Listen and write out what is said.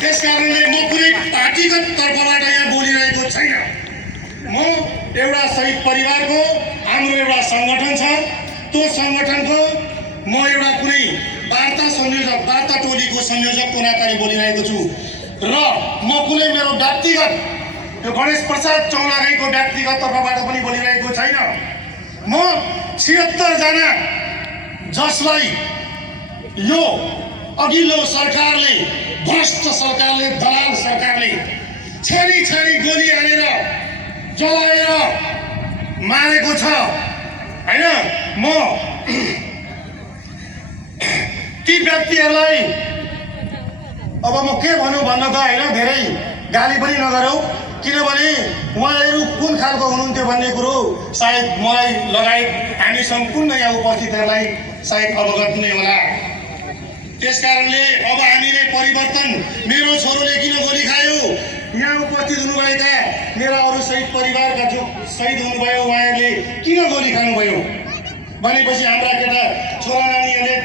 त्यसकारणले म कुनै पार्टीगत तर्फबाट यहाँ बोलिरहेको छैन। म एउटा शहीद परिवारको हाम्रो एउटा सङ्गठन छ, त्यो सङ्गठनको म एउटा कुनै वार्ता टोलीको संयोजकको नाताले बोलिरहेको छु र म कुनै मेरो व्यक्तिगत यो गणेश प्रसाद चौलागाईको व्यक्तिगत तर्फबाट पनि बोलिरहेको छैन। म 76 जना जसलाई यो अघिल्लो सरकारले, भ्रष्ट सरकारले, दलाल सरकारले छानी छानी गोली हालेर जलाएर मारेको छ हैन। म ती व्यक्तिहरूलाई अब म के भनौँ भन्न त हैन, धेरै गाली पनि नगरौ, किनभने उहाँहरू कुन खालको हुनुहुन्थ्यो भन्ने कुरो सायद मलाई लगायत हामी सम्पूर्ण यहाँ उपस्थितहरूलाई सायद अवगत नै होला। त्यसकारणले अब हामीले परिवर्तन, मेरो छोरोले किन गोली खायो, यहाँ उपस्थित हुनुभएका मेरा अरू शहीद परिवारका जो शहीद हुनुभयो उहाँहरूले किन गोली खानुभयो भनेपछि हाम्रा केटा छोरा नानीहरूले